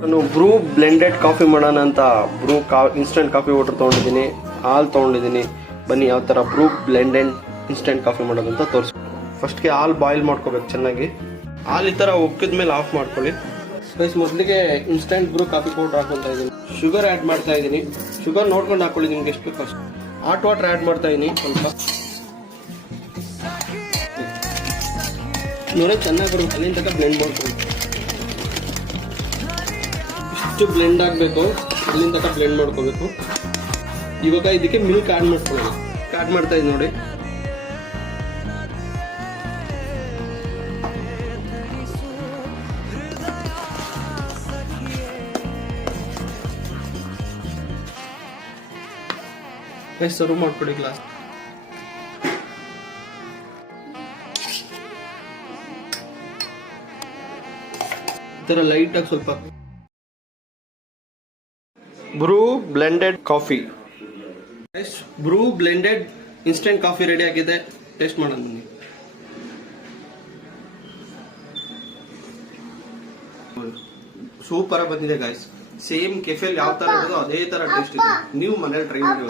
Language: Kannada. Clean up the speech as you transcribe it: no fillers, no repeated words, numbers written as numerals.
ನಾನು ಬ್ರೂ ಬ್ಲೆಂಡೆಡ್ ಕಾಫಿ ಮಾಡೋಣ ಅಂತ ಇನ್ಸ್ಟೆಂಟ್ ಕಾಫಿ ವಾಟರ್ ತೊಗೊಂಡಿದ್ದೀನಿ, ಹಾಲು ತೊಗೊಂಡಿದ್ದೀನಿ. ಬನ್ನಿ ಯಾವ ಥರ ಬ್ರೂ ಬ್ಲೆಂಡೆಡ್ ಇನ್ಸ್ಟೆಂಟ್ ಕಾಫಿ ಮಾಡೋದು ಅಂತ ತೋರಿಸಿ. ಫಸ್ಟ್ಗೆ ಹಾಲು ಬಾಯ್ಲ್ ಮಾಡ್ಕೋಬೇಕು ಚೆನ್ನಾಗಿ. ಹಾಲು ಈ ಥರ ಉಕ್ಕಿದ ಮೇಲೆ ಆಫ್ ಮಾಡ್ಕೊಳ್ಳಿ. ಸ್ಪೈಸ್ ಮೊದಲಿಗೆ ಇನ್ಸ್ಟೆಂಟ್ ಬ್ರೂ ಕಾಫಿ ಪೌಡರ್ ಹಾಕೊತಾ ಇದ್ದೀನಿ. ಶುಗರ್ ಆ್ಯಡ್ ಮಾಡ್ತಾ ಇದ್ದೀನಿ. ಶುಗರ್ ನೋಡ್ಕೊಂಡು ಹಾಕೊಳ್ಳಿ ನಿಮ್ಗೆ ಎಷ್ಟು ಬೇಕು ಅಷ್ಟು. ಹಾಟ್ ವಾಟರ್ ಆ್ಯಡ್ ಮಾಡ್ತಾ ಇದ್ದೀನಿ ಸ್ವಲ್ಪ. ನೋಡಿ ಚೆನ್ನಾಗಿ ಬರುತ್ತೆ. ಅಲ್ಲಿಂದ ತನಕ ಬ್ಲೆಂಡ್ ಮಾಡ್ಕೊಳ್ಳಿ. ಇಷ್ಟು ಬ್ಲೆಂಡ್ ಆಗಬೇಕು, ಅಲ್ಲಿಂದ ತನಕ ಬ್ಲೆಂಡ್ ಮಾಡ್ಕೋಬೇಕು. ಇವಾಗ ಇದಕ್ಕೆ ಮಿಲ್ಕ್ ಆ್ಯಡ್ ಮಾಡ್ಕೊಳ್ಳೋಣ. ಆ್ಯಡ್ ಮಾಡ್ತಾ ಇದ್ದೀನಿ ನೋಡಿ. ಸರ್ವ್ ಮಾಡ್ಕೊಡಿ ಗ್ಲಾಸ್. ಈ ಥರ ಲೈಟಾಗಿ ಸ್ವಲ್ಪ ಬ್ರೂ ಬ್ಲೆಂಡೆಡ್ ಕಾಫಿ. ಬ್ರೂ ಬ್ಲೆಂಡೆಡ್ ಇನ್ಸ್ಟೆಂಟ್ ಕಾಫಿ ರೆಡಿ ಆಗಿದೆ. ಟೇಸ್ಟ್ ಮಾಡೋಣ ಬನ್ನಿ. ಸೂಪರ್ ಆಗಿ ಬಂದಿದೆ ಗಾಯ್ಸ್. ಸೇಮ್ ಕೆಫೆಲ್ ಯಾವ ತರ ಇರೋದು ಅದೇ ತರ ಟೇಸ್ಟ್ ಇದೆ. ನೀವು ಮನೇಲಿ ಟ್ರೈ ಮಾಡಿ.